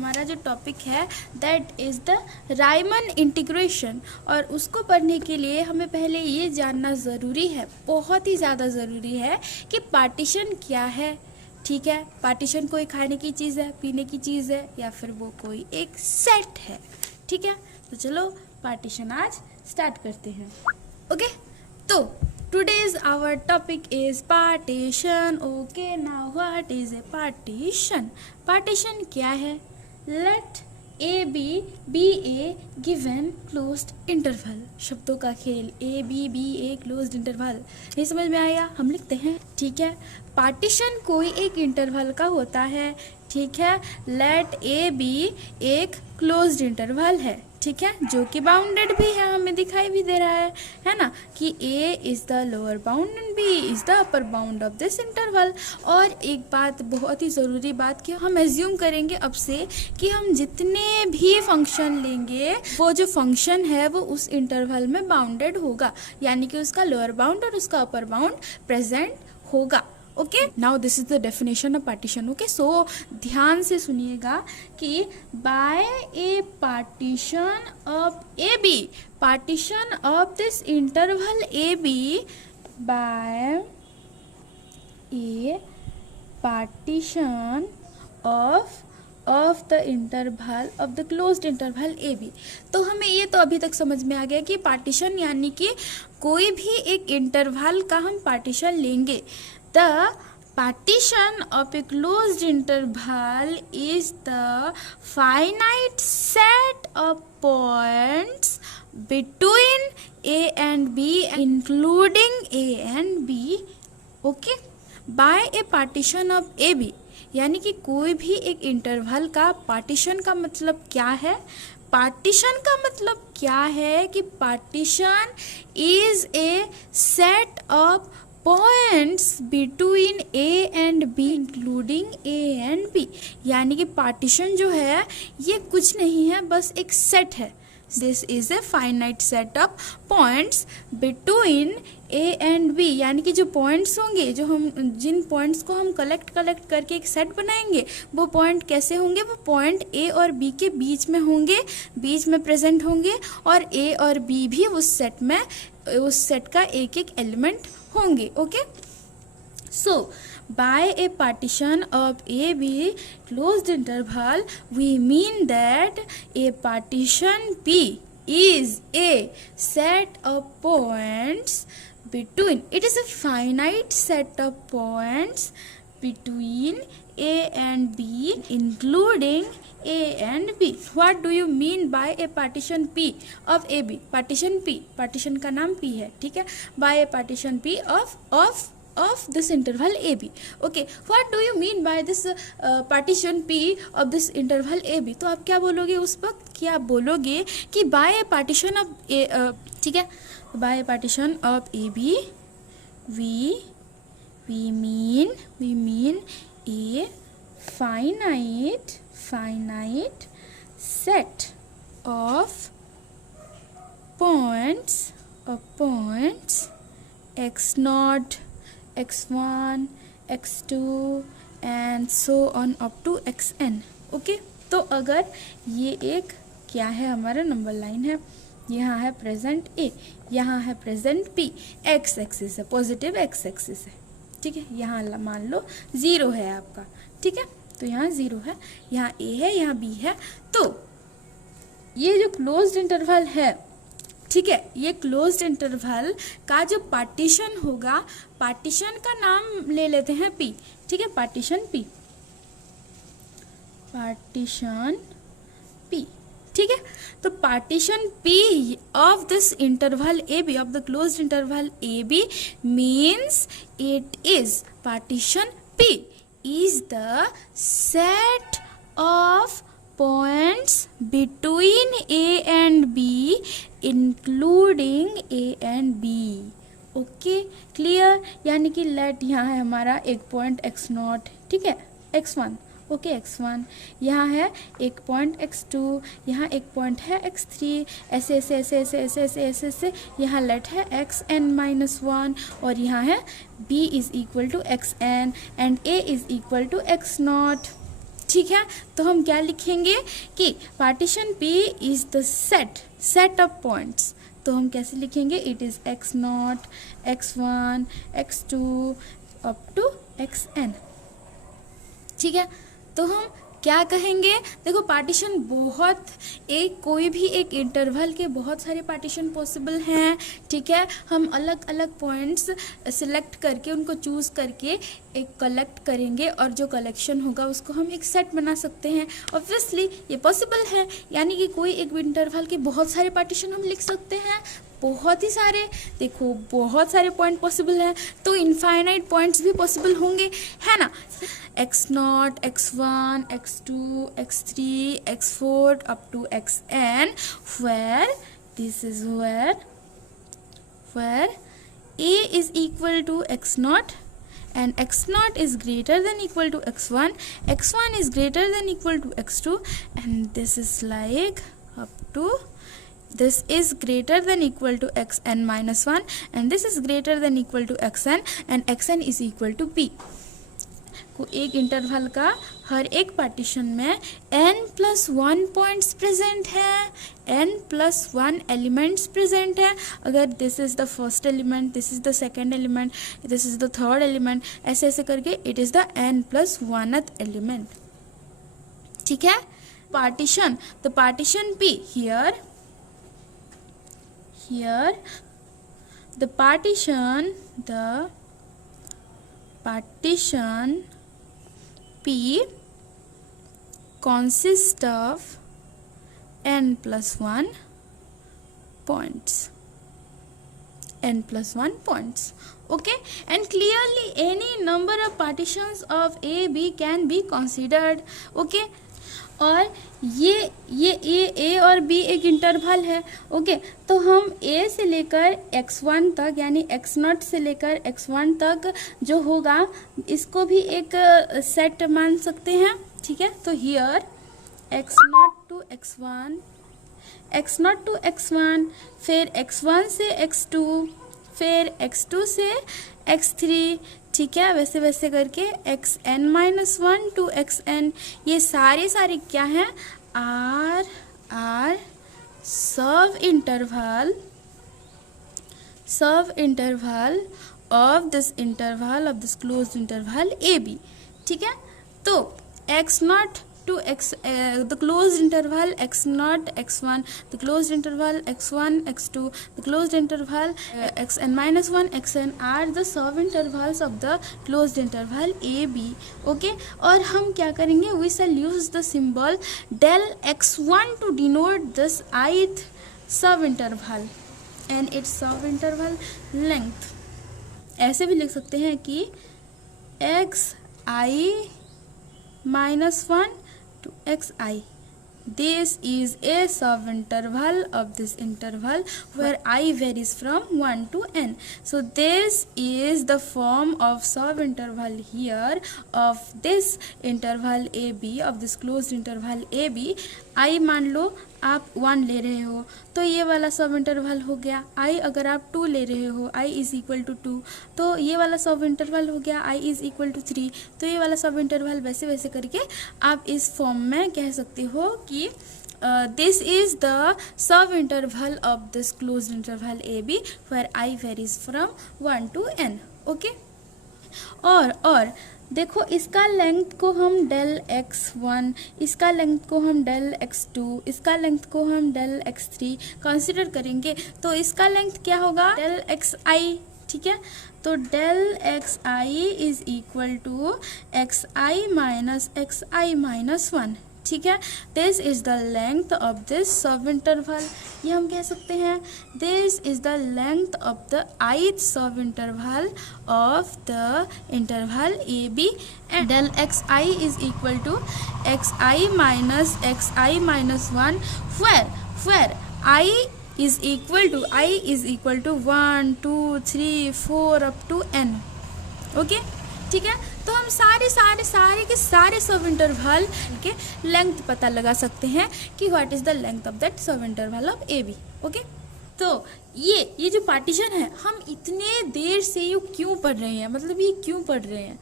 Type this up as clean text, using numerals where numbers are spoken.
हमारा जो टॉपिक है that is the Riemann integration. और उसको पढ़ने के लिए हमें पहले ये जानना ज़रूरी है, बहुत ही ज़्यादा ज़रूरी है कि पार्टीशन क्या है। ठीक है, पार्टीशन कोई खाने की चीज़ है, पीने की चीज़ है, या फिर वो कोई एक सेट है। ठीक है, तो चलो पार्टीशन आज स्टार्ट करते हैं। ओके, तो today's our topic is partition. Okay, now what is a partition? Partition क्या है? Let A B be a given closed interval. शब्दों का खेल, A B be a closed interval। नहीं समझ में आया? हम लिखते हैं। ठीक है, पार्टीशन कोई एक इंटरवल का होता है। ठीक है, लेट A B एक क्लोज्ड इंटरवल है। ठीक है, जो कि बाउंडेड भी है, हमें दिखाई भी दे रहा है ना, कि A is the lower bound and B is the upper bound of this interval. और एक बात, बहुत ही ज़रूरी बात, कि हम एज्यूम करेंगे अब से कि हम जितने भी फंक्शन लेंगे वो जो फंक्शन है वो उस इंटरवल में बाउंडेड होगा, यानी कि उसका लोअर बाउंड और उसका अपर बाउंड प्रेजेंट होगा। Okay, now this is the definition of partition. Okay, so ध्यान से सुनिएगा कि by a partition of A B, partition of this interval A B, by a partition of the interval of the closed interval A B. तो हमें ये तो अभी तक समझ में आ गया कि पार्टीशन यानी कि कोई भी एक इंटरवल का हम पार्टीशन लेंगे। The partition of a closed interval is the finite set of points between A and B, including A and B. Okay? By a partition of AB, यानी कि कोई भी एक इंटरवल का पार्टीशन का मतलब क्या है? पार्टीशन का मतलब क्या है कि partition is a set of points between A and B including A and B. यानी कि पार्टीशन जो है ये कुछ नहीं है, बस एक सेट है। This is a finite set of points between A and B, यानी कि जो पॉइंट्स होंगे, जो हम जिन पॉइंट्स को हम कलेक्ट करके एक सेट बनाएंगे, वो पॉइंट कैसे होंगे? वो पॉइंट ए और बी के बीच में होंगे, बीच में प्रेजेंट होंगे, और ए और बी भी उस सेट का एक एक एलिमेंट होंगे। Okay, so by a partition of AB closed interval we mean that a partition P is a set of points between, it is a finite set of points between A and B including A and B. What do you mean by a partition P of AB? Partition P, partition का नाम P है। ठीक है, by a partition P of this interval AB. Okay, what do you mean by this partition P of this interval AB? तो आप क्या बोलोगे उस वक्त? क्या बोलोगे कि by a partition of A, ठीक है, by a partition of AB we mean a finite set of points x0, x1, x2 and so on up to xn. Okay, तो अगर ये एक क्या है, हमारा नंबर लाइन है, यहाँ है प्रेजेंट ए, यहाँ है प्रेजेंट पी, एक्स एक्सिस है, पॉजिटिव एक्स एक्सिस है। ठीक है, यहाँ मान लो 0 है आपका। ठीक है, तो यहाँ 0 है, यहाँ ए है, यहाँ बी है। तो ये जो क्लोज्ड इंटरवल है, ठीक है, ये क्लोज्ड इंटरवल का जो पार्टीशन होगा, पार्टीशन का नाम ले लेते हैं पी। ठीक है, पार्टीशन पी, पार्टीशन पी। ठीक है, तो partition P of this interval A B, of the closed interval A B means it is, partition P is the set of points between A and B including A and B. Okay, clear? यानी कि late यहाँ है हमारा एक point x0, ठीक है, x1, okay, x1, यहाँ है एक पॉइंट x2, यहाँ एक पॉइंट है x3, ऐसे ऐसे ऐसे ऐसे ऐसे ऐसे ऐसे ऐसे, यहाँ लेट है xn-1 और यहाँ है b is equal to xn and a is equal to x0। ठीक है, तो हम क्या लिखेंगे कि partition P is the set of points. तो हम कैसे लिखेंगे, it is x0, x1, x2 up to xn। ठीक है, तो हम क्या कहेंगे, देखो पार्टीशन बहुत, कोई भी एक इंटरवल के बहुत सारे पार्टीशन पॉसिबल हैं। ठीक है, हम अलग अलग पॉइंट्स सिलेक्ट करके उनको चूज़ करके एक कलेक्ट करेंगे और जो कलेक्शन होगा उसको हम एक सेट बना सकते हैं। ऑब्वियसली ये पॉसिबल है, यानी कि कोई एक इंटरवल के बहुत सारे पार्टीशन हम लिख सकते हैं, बहुत ही सारे। देखो बहुत सारे पॉइंट पॉसिबल हैं, तो इनफाइनाइट पॉइंट्स भी पॉसिबल होंगे, है ना। x0, x1, x2, x3, x4 up to xn, where this is where a is equal to x0 and x0 is greater than equal to x1, x1 is greater than equal to x2, and this is like up to, this is greater than equal to xn minus 1 and this is greater than equal to xn and xn is equal to p। को एक interval का हर एक partition में n+1 points present है, n+1 elements present है। अगर this is the first element, this is the second element, this is the third element, ऐसे ऐसे करके it is the n+1th element. ठीक है, पार्टीशन, तो partition P here the partition P consists of n+1 points, okay, and clearly any number of partitions of A, B can be considered, okay। और ये A और B एक interval है, okay. तो हम A से लेकर x1 तक, यानी x0 से लेकर x1 तक जो होगा इसको भी एक सेट मान सकते हैं। ठीक है, तो here x0 to x1, x0 to x1, फिर x1 से x2, फिर x2 से x3, ठीक है, वैसे वैसे करके xn-1 to xn, ये सारे क्या हैं, are sub interval of this closed interval AB। ठीक है, तो x0 to the closed interval x0, x1, the closed interval x1, x2, the closed interval xn-1, xn are the sub intervals of the closed interval AB, okay। और हम क्या करेंगे, we shall use the symbol del x1 to denote this ith sub interval and its sub interval length। ऐसे भी लिख सकते हैं कि xi-1 to xi, this is a subinterval of this interval where I varies from 1 to n, so this is the form of subinterval here of this interval AB, of this closed interval AB। I मान लो आप 1 ले रहे हो तो ये वाला सब interval हो गया। I अगर आप 2 ले रहे हो, I इज इक्वल टू 2, तो ये वाला सब इंटरवल हो गया। I इज इक्वल टू 3, तो ये वाला सब इंटरवल, वैसे वैसे करके आप इस फॉर्म में कह सकते हो कि this is the sub interval of this closed interval AB where I varies from 1 to n, okay. और देखो इसका लेंथ को हम डेल x1, इसका लेंथ को हम डेल x2, इसका लेंथ को हम डेल x3 कंसिडर करेंगे, तो इसका लेंथ क्या होगा, डेल xi। ठीक है, तो del xi is equal to xi minus 1। ठीक है, this is the length of this sub interval, ये हम कह सकते हैं this is the length of the ith sub interval of the interval AB, and del xi is equal to xi minus 1 where I is equal to 1, 2, 3, 4 up to n, okay. ठीक है, तो हम सारे सब इंटरवल के length पता लगा सकते हैं कि what is the length of that सब इंटरवल ऑफ AB, ओके। तो ये जो पार्टीशन है, हम इतने देर से ये क्यों पढ़ रहे हैं, मतलब ये क्यों पढ़ रहे हैं,